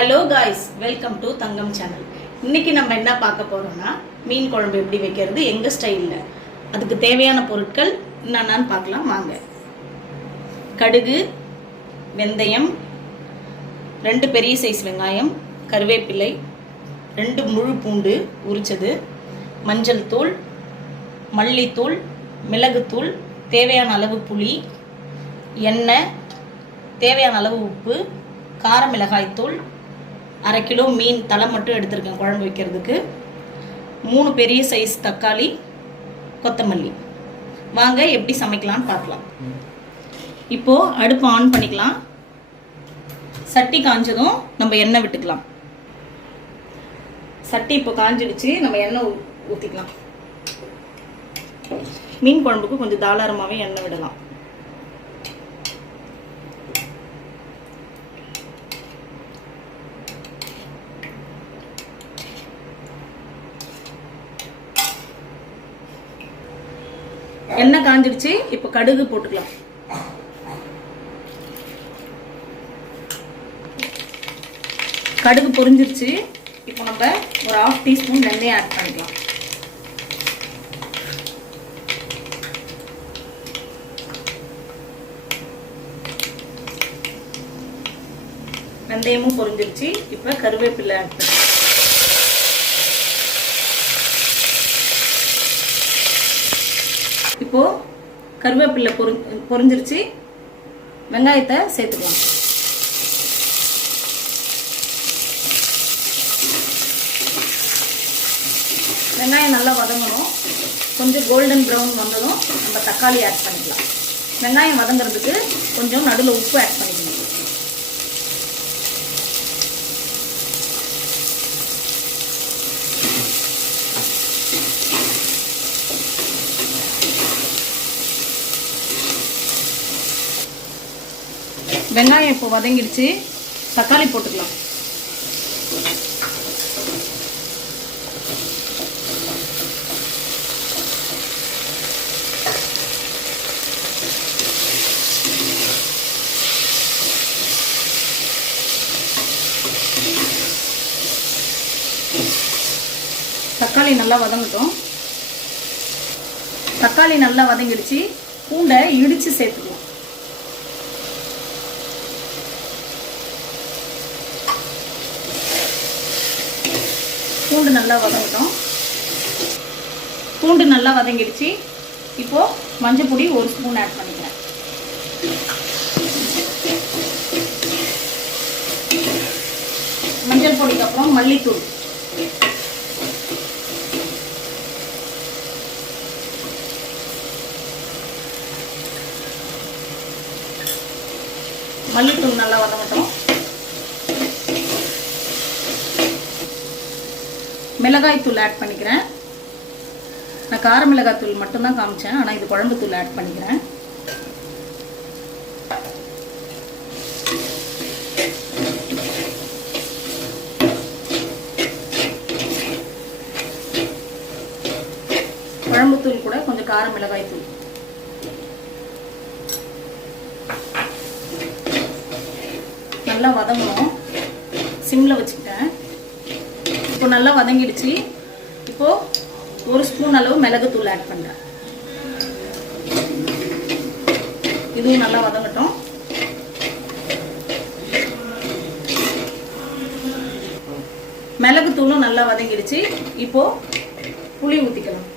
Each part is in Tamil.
Hello guys, welcome to Thangam channel. இன்னைக்கு நம்ம என்ன பார்க்க போறோம்னா மீன் குழம்பு எப்படி வைக்கிறது எங்க ஸ்டைல்ல. அதுக்கு தேவையான பொருட்கள் என்னென்னு பார்க்கலாம் வாங்க. கடுகு, வெந்தயம், 2 பெரிய சைஸ் வெங்காயம், கருவேப்பிலை, 2 முழு பூண்டு உரிச்சது, மஞ்சள் தூள், மல்லித்தூள், மிளகுத்தூள், தேவையான அளவு புளி, எண்ணெய், தேவையான அளவு உப்பு, கார மிளகாய் தூள், 1/2 கிலோ மீன் தலை மட்டும் எடுத்திருக்கேன் குழம்பு வைக்கிறதுக்கு, 3 பெரிய சைஸ் தக்காளி, கொத்தமல்லி. வாங்க எப்படி சமைக்கலாம்னு பார்க்கலாம். இப்போ அடுப்பு ஆன் பண்ணிக்கலாம். சட்டி காஞ்சதும் நம்ம எண்ணெய் விட்டுக்கலாம். சட்டி இப்போ காஞ்சிடுச்சு, நம்ம எண்ணெய் ஊற்றிக்கலாம். மீன் குழம்புக்கு கொஞ்சம் தாராளமாகவே எண்ணெய் விடலாம். எண்ணெய் காஞ்சிடுச்சு, இப்போ கடுகு போட்டுக்கலாம். கடுகு பொரிஞ்சிருச்சு. இப்போ நம்ம ஒரு 1/2 டீஸ்பூன் வெந்தயம் ஆட் பண்ணிக்கலாம். வெந்தயமும் பொரிஞ்சிருச்சு. இப்போ கருவேப்பிலை ஆட் பண்ணி இப்போ கருவேப்பிலை பொரிஞ்சிருச்சு. வெங்காயத்தை சேர்த்துக்கலாம். வெங்காயம் நல்லா வதங்கணும். கொஞ்சம் கோல்டன் ப்ரௌன் வந்ததும் நம்ம தக்காளி ஆட் பண்ணிக்கலாம். வெங்காயம் வதங்கிறதுக்கு கொஞ்சம் நடுவில் உப்பு ஆட் பண்ணிக்கணும். வெங்காயம் இப்போ வதங்கிடுச்சு. தக்காளி போட்டுக்கலாம். தக்காளி நல்லா வதங்கட்டும். தக்காளி நல்லா வதங்கிடுச்சு. பூண்டை இடிச்சு சேர்த்துக்கலாம். பூண்டு நல்லா வதங்கட்டும். பூண்டு நல்லா வதங்கிடுச்சு. இப்போ மஞ்சள் பொடி 1 ஸ்பூன் ஆட் பண்ணிக்கிறேன். மஞ்சள் பொடிக்கு அப்புறம் மல்லித்தூள், மல்லித்தூள் நல்லா வதங்கட்டும். மிளகாய் தூள் ஆட் பண்ணிக்கிறேன். நான் கார மிளகாய் தூள் மட்டும்தான் காமிச்சேன், ஆனால் இது குழம்பு தூள் ஆட் பண்ணிக்கிறேன். குழம்பு தூள் கூட கொஞ்சம் கார மிளகாய் தூள். நல்லா வதங்கணும். சிம்ல வச்சுக்கிட்டேன். இப்போ நல்லா வதங்கிடுச்சு. இப்போ 1 ஸ்பூன் அளவு மிளகுத்தூள் ஆட் பண்றேன். இதுவும் நல்லா வதங்கட்டும். மிளகுத்தூளும் நல்லா வதங்கிடுச்சு. இப்போ புளி ஊத்திக்கலாம்.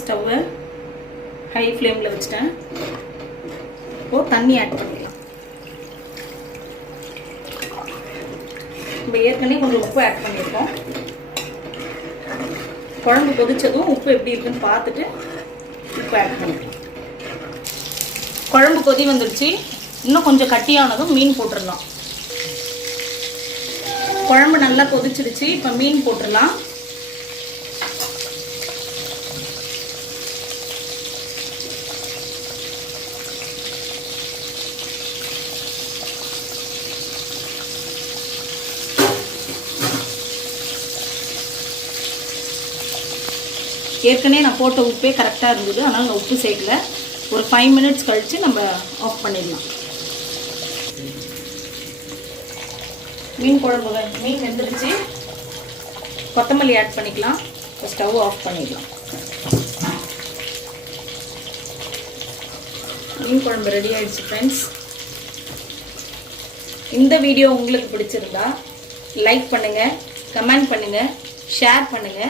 ஸ்டவ்வை ஹை ஃப்ளேமில் வச்சுட்டேன். இப்போது தண்ணி ஆட் பண்ணிக்கலாம். நம்ம ஏற்கனவே கொஞ்சம் உப்பு ஆட் பண்ணியிருக்கோம். குழம்பு கொதிச்சதும் உப்பு எப்படி இருக்குன்னு பார்த்துட்டு உப்பு ஆட் பண்ணிக்கலாம். குழம்பு கொதி வந்துடுச்சு. இன்னும் கொஞ்சம் கட்டியானதும் மீன் போட்டுடலாம். குழம்பு நல்லா கொதிச்சிடுச்சு. இப்போ மீன் போட்டுடலாம். ஏற்கனவே நான் போட்ட உப்பே கரெக்டாக இருந்தது, அதனால் நான் உப்பு சேர்க்கல. ஒரு 5 மினிட்ஸ் கழித்து நம்ம ஆஃப் பண்ணிடலாம். மீன் குழம்பு மீன் வெந்துருச்சு. கொத்தமல்லி ஆட் பண்ணிக்கலாம். இப்போ ஸ்டவ் ஆஃப் பண்ணிடலாம். மீன் குழம்பு ரெடி ஆயிடுச்சு ஃப்ரெண்ட்ஸ். இந்த வீடியோ உங்களுக்கு பிடிச்சிருந்தா லைக் பண்ணுங்கள், கமெண்ட் பண்ணுங்கள், ஷேர் பண்ணுங்கள்.